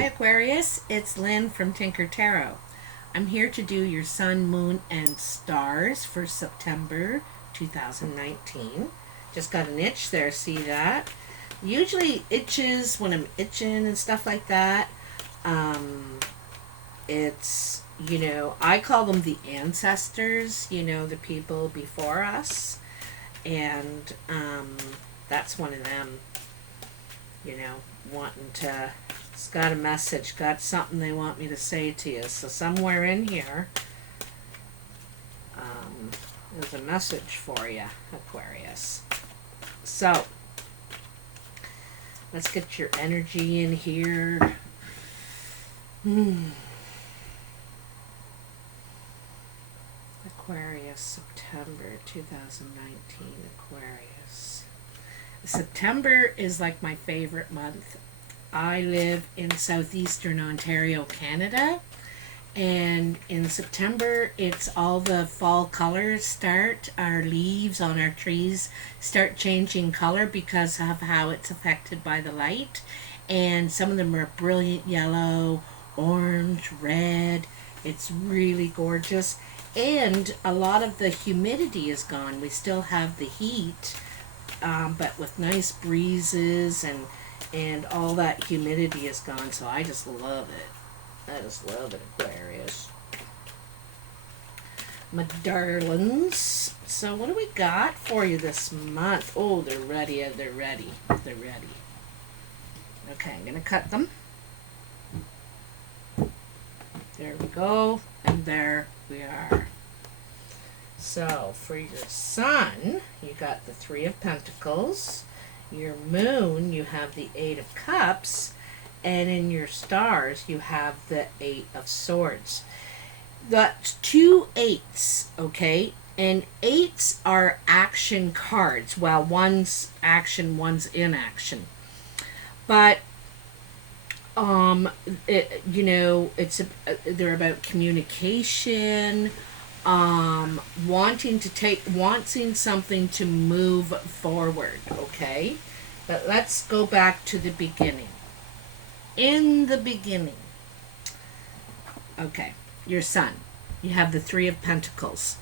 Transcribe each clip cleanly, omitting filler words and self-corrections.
Hi Aquarius, it's Lynn from Tinker Tarot. I'm here to do your sun, moon, and stars for September 2019. Just got an itch there, see that? Usually itches when I'm itching and stuff like that. It's, I call them the ancestors, the people before us. And that's one of them, wanting to, it's got a message, got something they want me to say to you. So somewhere in here, there's a message for you, Aquarius. So let's get your energy in here. Aquarius, September 2019, Aquarius. September is like my favorite month. I live in southeastern Ontario, Canada, and in September it's all the fall colors start. Our leaves on our trees start changing color because of how it's affected by the light, and some of them are brilliant yellow, orange, red. It's really gorgeous, and a lot of the humidity is gone. We still have the heat, but with nice breezes and all that humidity is gone, so I just love it. I just love it, Aquarius. My darlings. So what do we got for you this month? Oh, they're ready. They're ready. They're ready. Okay, I'm going to cut them. There we go. And there we are. So for your sun, you got the Three of Pentacles. Your moon, you have the Eight of Cups, and in your stars, you have the Eight of Swords. That's two eights, okay? And eights are action cards. Well, one's action, one's inaction. But, they're about communication, wanting something to move forward, okay? But let's go back to the beginning. In the beginning, okay, your sun, you have the Three of Pentacles.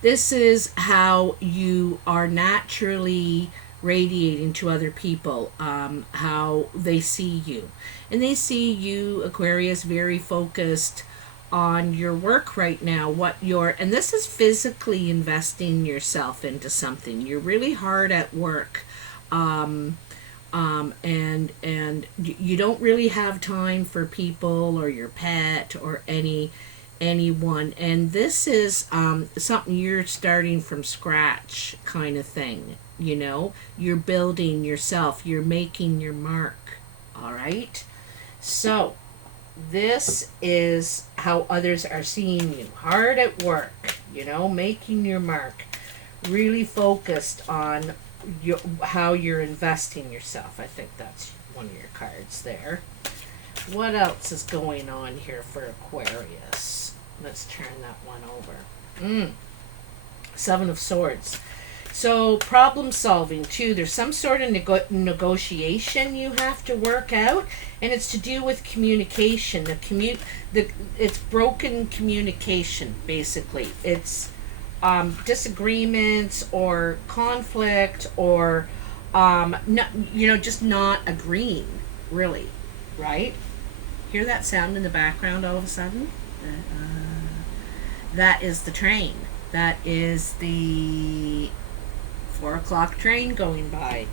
This is how you are naturally radiating to other people, how they see you. And they see you, Aquarius, very focused on your work right now, and this is physically investing yourself into something. You're really hard at work, and you don't really have time for people or your pet or anyone. And this is something you're starting from scratch kind of thing. You're building yourself. You're making your mark. All right. So this is how others are seeing you. Hard at work, making your mark. Really focused on how you're investing yourself. I think that's one of your cards there. What else is going on here for Aquarius? Let's turn that one over. Seven of Swords. So problem solving too. There's some sort of negotiation you have to work out, and it's to do with communication. It's broken communication basically. It's disagreements or conflict or just not agreeing really, right? Hear that sound in the background all of a sudden? That is the train. That is the 4 o'clock train going by.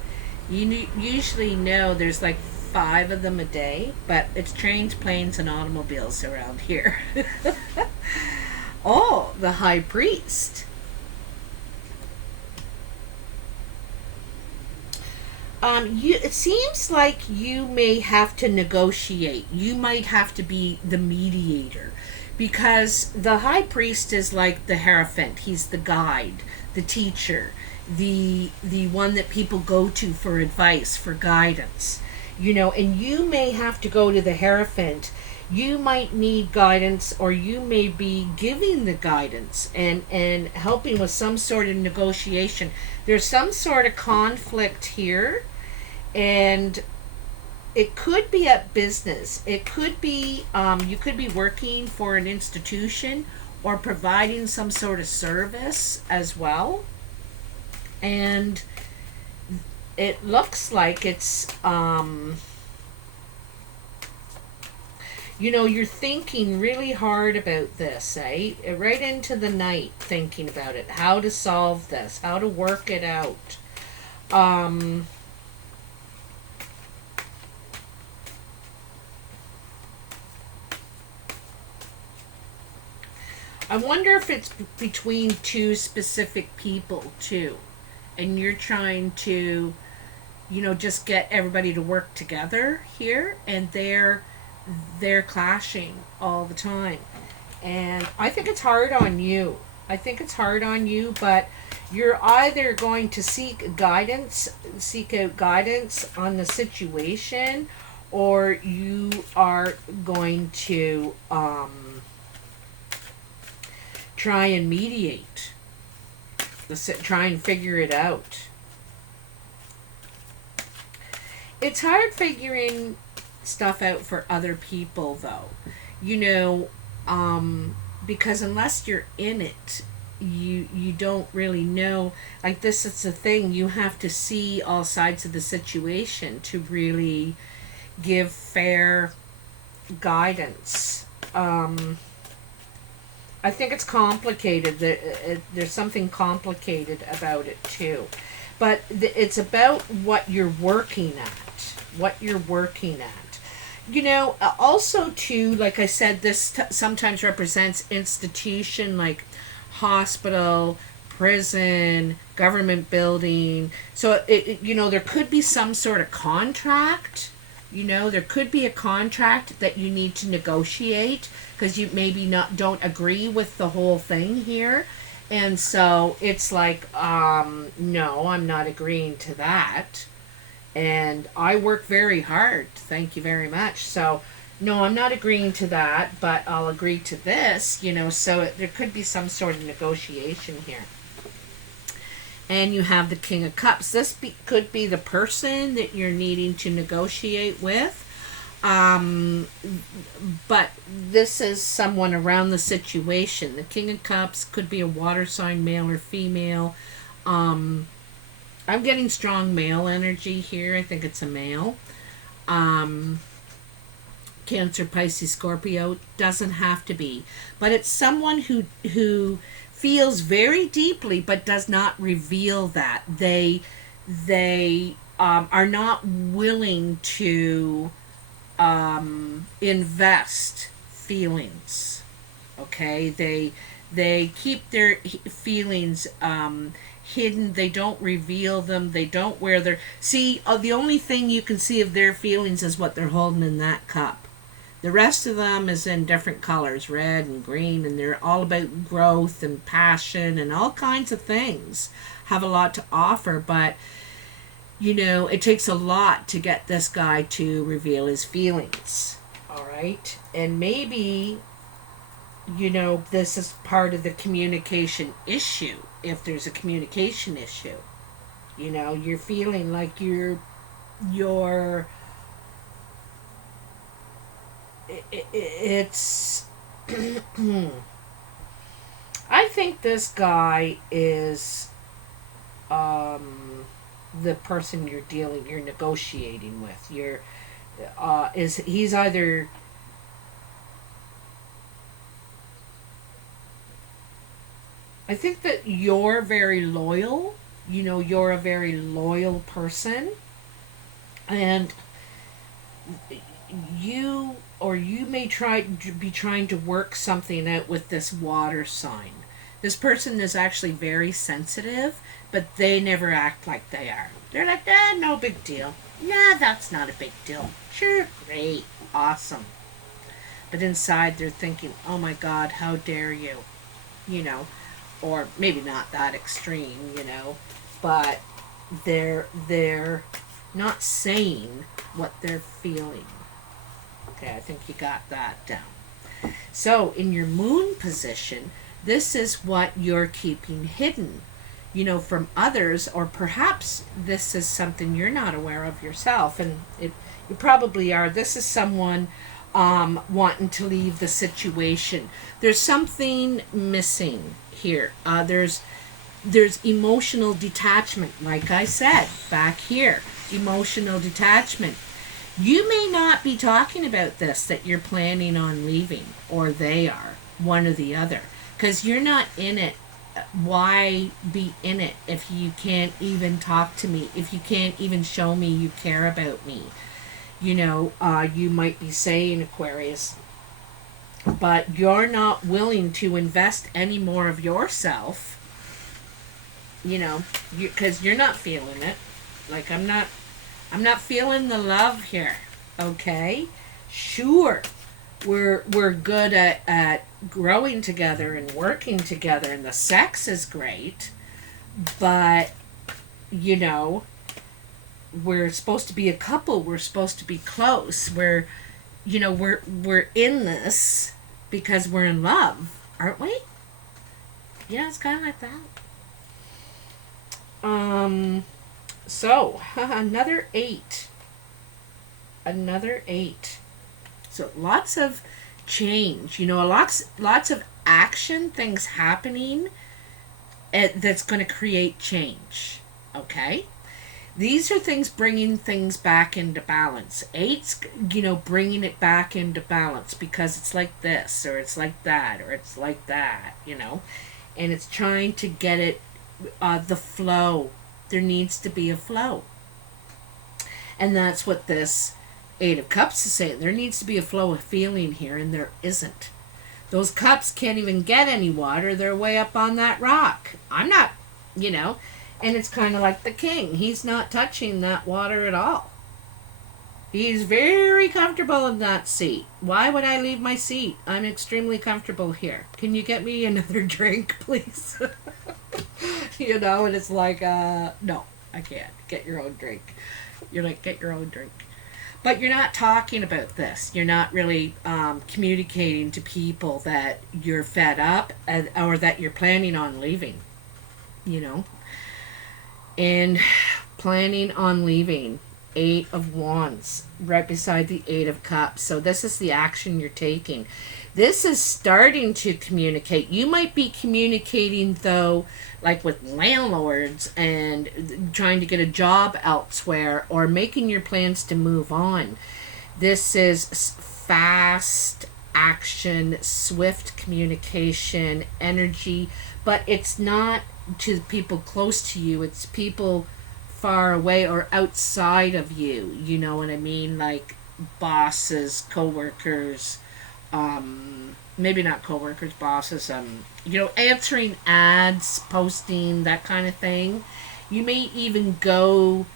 You usually know there's like 5 of them a day, but it's trains, planes, and automobiles around here. Oh, the High Priest. It seems like you may have to negotiate. You might have to be the mediator, because the High Priest is like the Hierophant. He's the guide, the teacher, the one that people go to for advice, for guidance, and you may have to go to the Hierophant. You might need guidance, or you may be giving the guidance and helping with some sort of negotiation. There's some sort of conflict here, and it could be a business. It could be you could be working for an institution or providing some sort of service as well. And it looks like it's you're thinking really hard about this, eh? Right into the night thinking about it, how to solve this, how to work it out. I wonder if it's between two specific people too, and you're trying to, just get everybody to work together here, and they're clashing all the time. And I think it's hard on you. I think it's hard on you, but you're either going to seek out guidance on the situation, or you are going to try and mediate. Try and figure it out. It's hard figuring stuff out for other people, though. Because unless you're in it, you don't really know. Like this, it's a thing. You have to see all sides of the situation to really give fair guidance. I think it's complicated. There's something complicated about it too, but it's about what you're working at. What you're working at. Also too, like I said, this sometimes represents institution like hospital, prison, government building. So there could be some sort of contract. There could be a contract that you need to negotiate because you maybe don't agree with the whole thing here. And so it's like, no, I'm not agreeing to that. And I work very hard. Thank you very much. So, no, I'm not agreeing to that, but I'll agree to this, so there could be some sort of negotiation here. And you have the King of Cups. This could be the person that you're needing to negotiate with. But this is someone around the situation. The King of Cups could be a water sign, male or female. I'm getting strong male energy here. I think it's a male. Cancer, Pisces, Scorpio. Doesn't have to be. But it's someone who feels very deeply but does not reveal that. They are not willing to invest feelings. Okay? They keep their feelings hidden. They don't reveal them. They don't wear their... See, the only thing you can see of their feelings is what they're holding in that cup. The rest of them is in different colors, red and green, and they're all about growth and passion and all kinds of things. Have a lot to offer, but, it takes a lot to get this guy to reveal his feelings. All right? And maybe, this is part of the communication issue. If there's a communication issue, you're feeling like you're it's I think this guy is the person you're negotiating with. He's either... I think that you're very loyal. You're a very loyal person. And you may be trying to work something out with this water sign. This person is actually very sensitive, but they never act like they are. They're like, no big deal. Nah, that's not a big deal. Sure, great, awesome. But inside they're thinking, oh my God, how dare you? Or maybe not that extreme, but they're not saying what they're feeling. Okay, I think you got that down. So in your moon position, this is what you're keeping hidden. from others, or perhaps this is something you're not aware of yourself, and you probably are. This is someone wanting to leave the situation. There's something missing here. There's emotional detachment, like I said back here. Emotional detachment. You may not be talking about this, that you're planning on leaving, or they are, one or the other, because you're not in it. Why be in it if you can't even talk to me, if you can't even show me you care about me? You might be saying, Aquarius, but you're not willing to invest any more of yourself, because you're not feeling it. Like, I'm not feeling the love here. Okay? Sure. We're good at growing together and working together, and the sex is great, but we're supposed to be a couple. We're supposed to be close. We're in this because we're in love, aren't we? Yeah, it's kind of like that. So another 8. Another 8. So lots of change, lots of action, things happening that's going to create change. Okay? These are things bringing things back into balance. 8's, bringing it back into balance because it's like this, or it's like that, or it's like that, and it's trying to get it, the flow. There needs to be a flow. And that's what this 8 of Cups is saying. There needs to be a flow of feeling here, and there isn't. Those cups can't even get any water. They're way up on that rock. I'm not, and it's kind of like the king. He's not touching that water at all. He's very comfortable in that seat. Why would I leave my seat? I'm extremely comfortable here. Can you get me another drink, please? And it's like, no, I can't. Get your own drink. You're like, get your own drink. But you're not talking about this. You're not really communicating to people that you're fed up, or that you're planning on leaving. And planning on leaving. 8 of Wands, right beside the 8 of Cups. So this is the action you're taking. This is starting to communicate. You might be communicating, though, like with landlords and trying to get a job elsewhere, or making your plans to move on. This is fast action, swift communication, energy, but it's not to people close to you. It's people far away or outside of you. You know what I mean? Like bosses, co-workers, maybe not co-workers, bosses, answering ads, posting, that kind of thing. You may even go,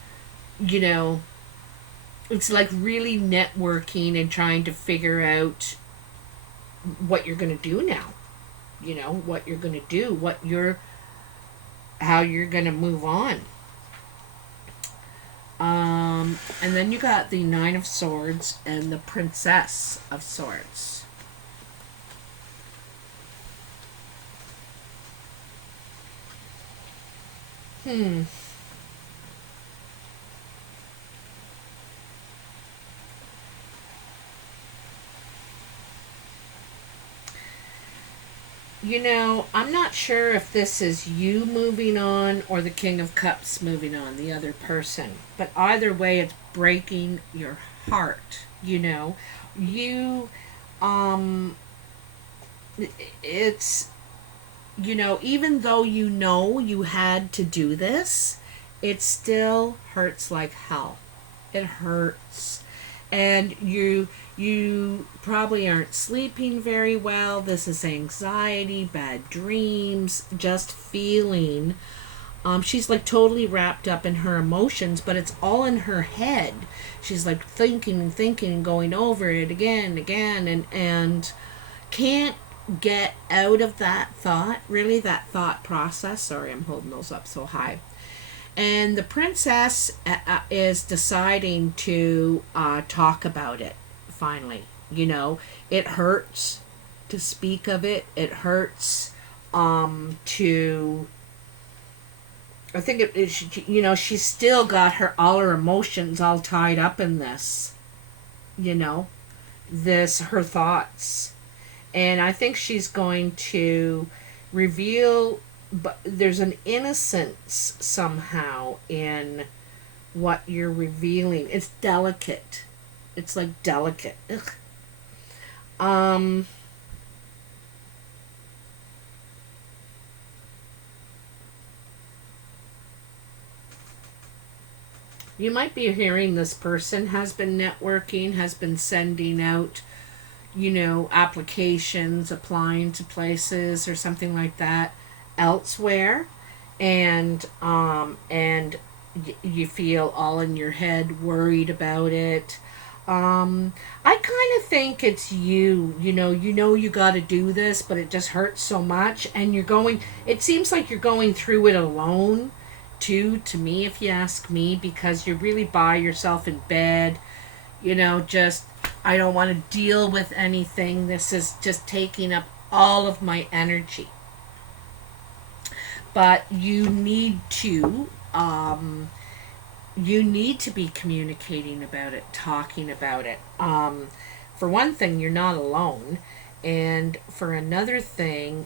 it's like really networking and trying to figure out what you're going to do now. What you're going to do, how you're going to move on. And then you got the 9 of Swords and the Princess of Swords. I'm not sure if this is you moving on or the King of Cups moving on, the other person. But either way, it's breaking your heart. It's, even though you had to do this, it still hurts like hell. It hurts. And you probably aren't sleeping very well. This is anxiety, bad dreams, just feeling. She's like totally wrapped up in her emotions, but it's all in her head. She's like thinking and thinking and going over it again and again, and can't get out of that thought, really, that thought process. Sorry, I'm holding those up so high. And the princess is deciding to talk about it, finally. It hurts to speak of it. It hurts to I think she's still got all her emotions all tied up in this, you know, her thoughts. And I think she's going to reveal, but there's an innocence somehow in what you're revealing. It's delicate. It's like delicate. Ugh. Um, you might be hearing this person has been networking, has been sending out, applications, applying to places or something like that elsewhere, and you feel all in your head worried about it. I kind of think it's you got to do this, but it just hurts so much, and it seems like you're going through it alone too, to me, if you ask me, because you're really by yourself in bed, just, I don't want to deal with anything. This is just taking up all of my energy. But you need to be communicating about it, talking about it. For one thing, you're not alone. And for another thing,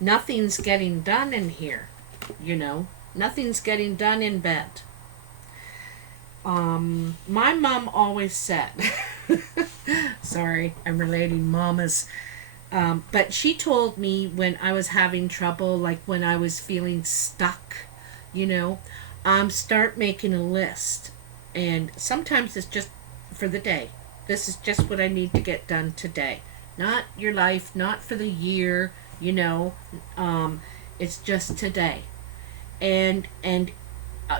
nothing's getting done in here. Nothing's getting done in bed. My mom always said, sorry, I'm relating mamas, but she told me when I was having trouble, like when I was feeling stuck, start making a list. And sometimes it's just for the day. This is just what I need to get done today. Not your life, not for the year, it's just today. And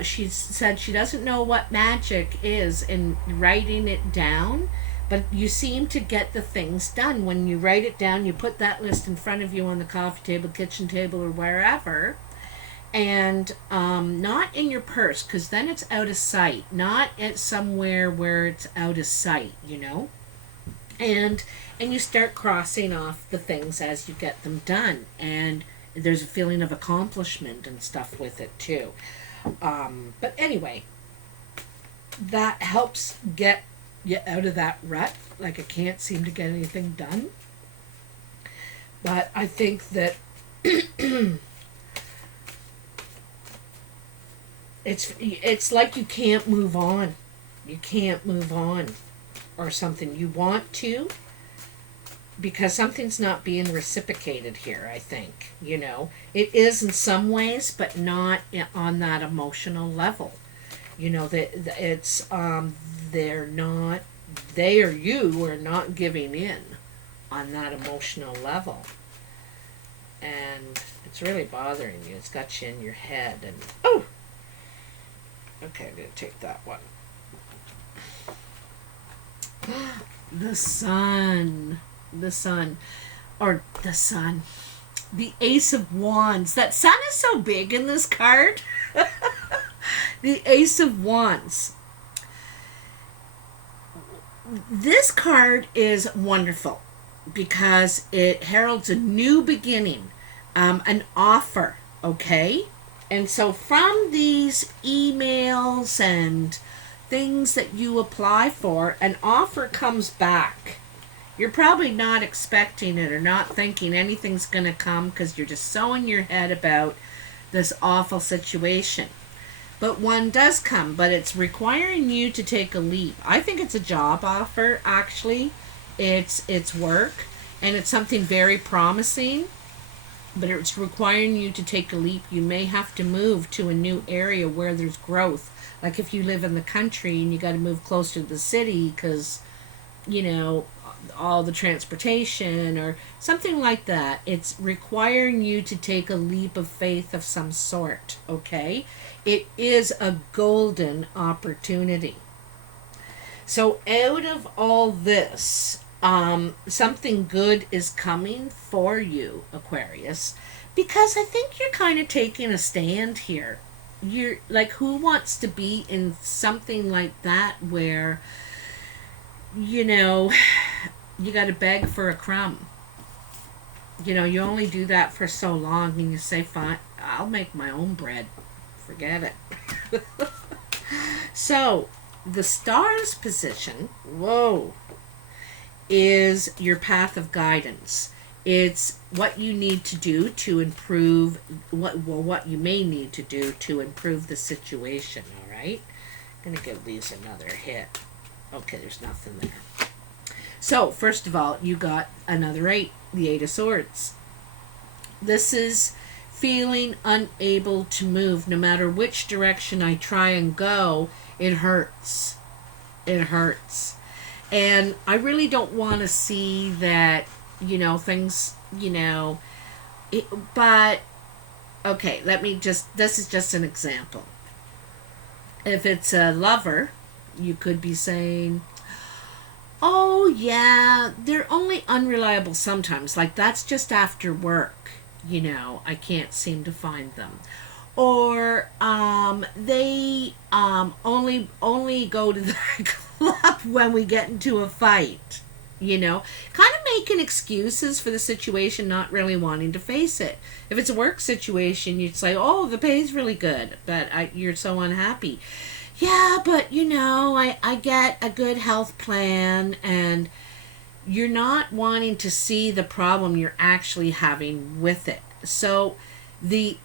she said she doesn't know what magic is in writing it down, but you seem to get the things done. When you write it down, you put that list in front of you on the coffee table, kitchen table, or wherever, and not in your purse, because then it's out of sight. Not at somewhere where it's out of sight, and you start crossing off the things as you get them done, and there's a feeling of accomplishment and stuff with it too. But anyway, that helps get you out of that rut. Like, I can't seem to get anything done. But I think that it's like you can't move on. You can't move on or something. You want to, because something's not being reciprocated here, I think. It is in some ways, but not on that emotional level. That it's you are not giving in on that emotional level, and it's really bothering you. It's got you in your head, and okay, I'm gonna take that one. The sun. The sun. Or the sun. The Ace of Wands. That sun is so big in this card. The Ace of Wands. This card is wonderful because it heralds a new beginning, an offer, okay? And so from these emails and things that you apply for, an offer comes back. You're probably not expecting it or not thinking anything's going to come because you're just so in your head about this awful situation. But one does come, but it's requiring you to take a leap. I think it's a job offer, actually. It's work, and it's something very promising, but it's requiring you to take a leap. You may have to move to a new area where there's growth. Like if you live in the country and you got to move closer to the city because, all the transportation or something like that. It's requiring you to take a leap of faith of some sort, okay? It is a golden opportunity. So out of all this, something good is coming for you, Aquarius, because I think you're kind of taking a stand here. You're like, who wants to be in something like that where, you got to beg for a crumb. You only do that for so long, and you say, fine, I'll make my own bread. Forget it. So, the stars position, whoa, is your path of guidance. It's what you need to do to improve what you may need to do to improve the situation, all right? I'm going to give these another hit. Okay, there's nothing there. So, first of all, you got another 8, the 8 of Swords. This is feeling unable to move. No matter which direction I try and go, it hurts. It hurts. And I really don't want to see that, things, but, okay, this is just an example. If it's a lover, you could be saying, oh, yeah, they're only unreliable sometimes. Like, that's just after work. I can't seem to find them. Or they only go to the club when we get into a fight. Kind of making excuses for the situation, not really wanting to face it. If it's a work situation, you'd say, oh, the pay's really good, but you're so unhappy. Yeah, but I get a good health plan, and you're not wanting to see the problem you're actually having with it. So the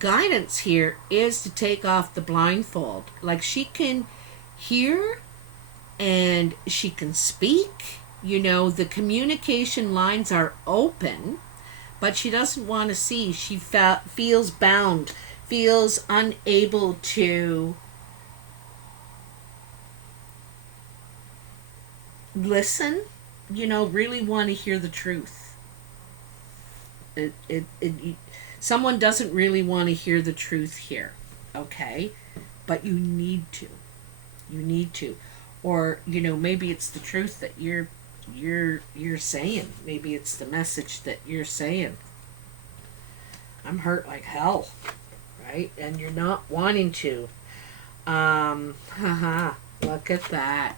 guidance here is to take off the blindfold. Like, she can hear and she can speak. The communication lines are open, but she doesn't want to see. She feels bound, feels unable to listen, really want to hear the truth. Someone doesn't really want to hear the truth here, okay? But you need to. You need to. Or, maybe it's the truth that you're saying. Maybe it's the message that you're saying. I'm hurt like hell, right? And you're not wanting to. Look at that.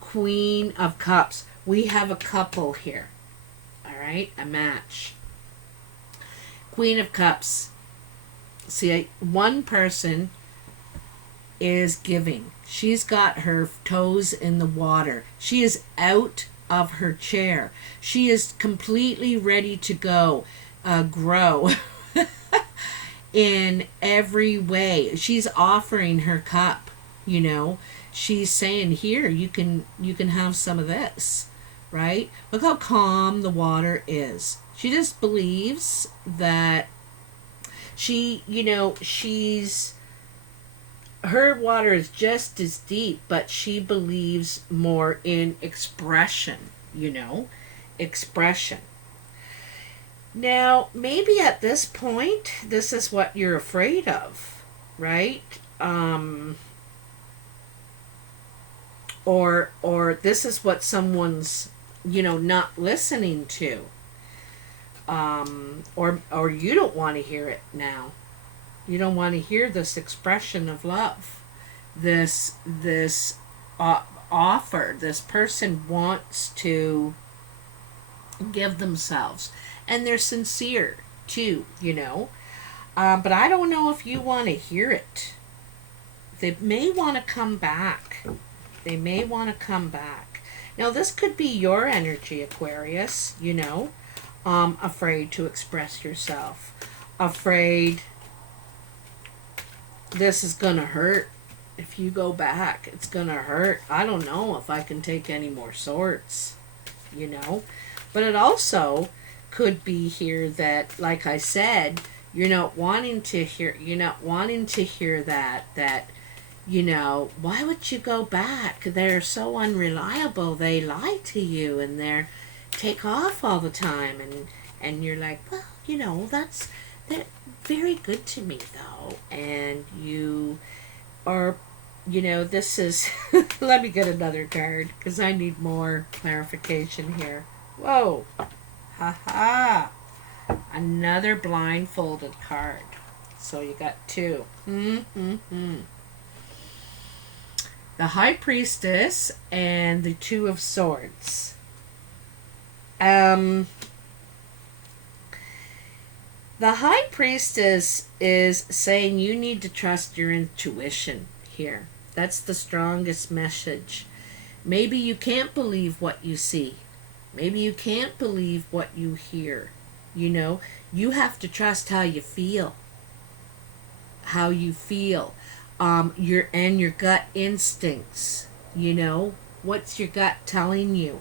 Queen of Cups. We have a couple here. All right? A match. Queen of Cups. See, one person is giving. She's got her toes in the water. She is out of her chair. She is completely ready to go, grow in every way. She's offering her cup, She's saying, here, you can have some of this, right? Look how calm the water is. She just believes that her water is just as deep, but she believes more in expression, expression. Now, maybe at this point, this is what you're afraid of, right? Or this is what someone's, not listening to. Or you don't want to hear it now. You don't want to hear this expression of love. This offer. This person wants to give themselves. And they're sincere, too, But I don't know if you want to hear it. They may want to come back. They may want to come back. Now, this could be your energy, Aquarius, afraid to express yourself. Afraid this is going to hurt. If you go back, it's going to hurt. I don't know if I can take any more swords, But it also could be here that, like I said, you're not wanting to hear that, why would you go back? They're so unreliable. They lie to you and they're take off all the time. And you're like, well, they're very good to me, though. And you are, this is, let me get another card because I need more clarification here. Whoa. Ha. Another blindfolded card. So you got 2. The High Priestess and the 2 of Swords. The High Priestess is saying you need to trust your intuition here. That's the strongest message. Maybe you can't believe what you see. Maybe you can't believe what you hear. You know, you have to trust how you feel. How you feel. Your gut instincts. You know, what's your gut telling you?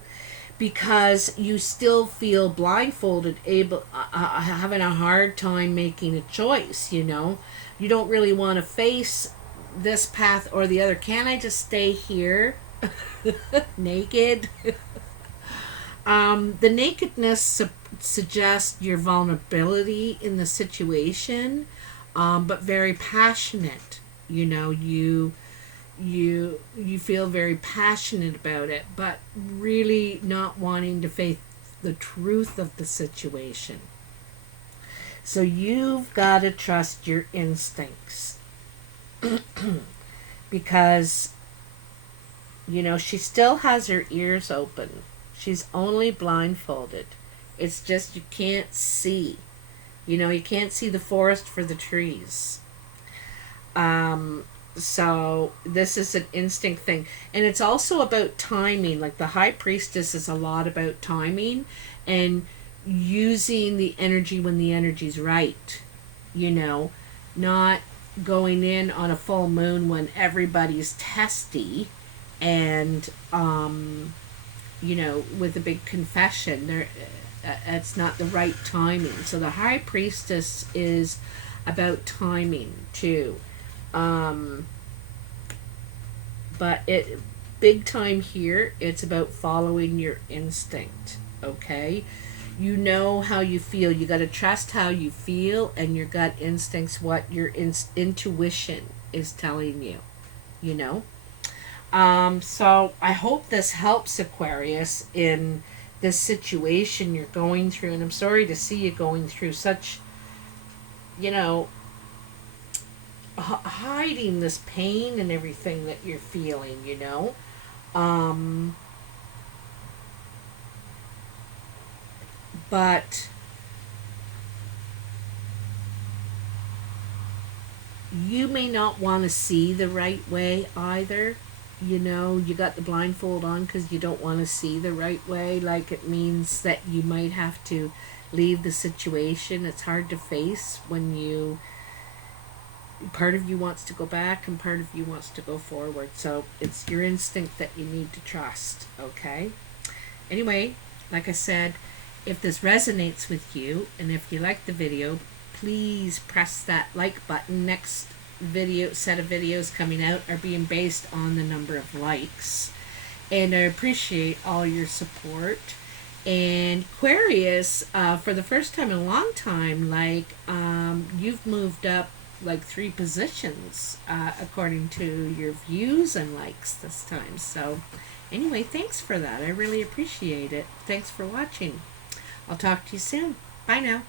Because you still feel blindfolded, able having a hard time making a choice. You know, you don't really want to face this path or the other. Can I just stay here naked? The nakedness suggests your vulnerability in the situation, but very passionate. You know, you feel very passionate about it, but really not wanting to face the truth of the situation. So you've got to trust your instincts. Because, you know, she still has her ears open. She's only blindfolded. It's just you can't see. You know, you can't see the forest for the trees. So this is an instinct thing. And it's also about timing. Like the High Priestess is a lot about timing and using the energy when the energy's right. You know, not going in on a full moon when everybody's testy and you know, with a big confession. It's not the right timing. So the High Priestess is about timing too. But it big time here, it's about following your instinct. Okay, you know how you feel. You got to trust how you feel and your gut instincts, what your intuition is telling you. You know. So I hope this helps, Aquarius, in this situation you're going through. And I'm sorry to see you going through such, you know, hiding this pain and everything that you're feeling, you know. But you may not want to see the right way either. You know, you got the blindfold on because you don't want to see the right way. Like it means that you might have to leave the situation. It's hard to face when you, part of you wants to go back and part of you wants to go forward. So it's your instinct that you need to trust. Okay. Anyway, like I said, if this resonates with you and if you like the video, please press that like button. Next video set of videos coming out are being based on the number of likes, and I appreciate all your support. And Aquarius, for the first time in a long time, like you've moved up like 3 positions according to your views and likes this time. So anyway, thanks for that. I really appreciate it. Thanks for watching. I'll talk to you soon. Bye now.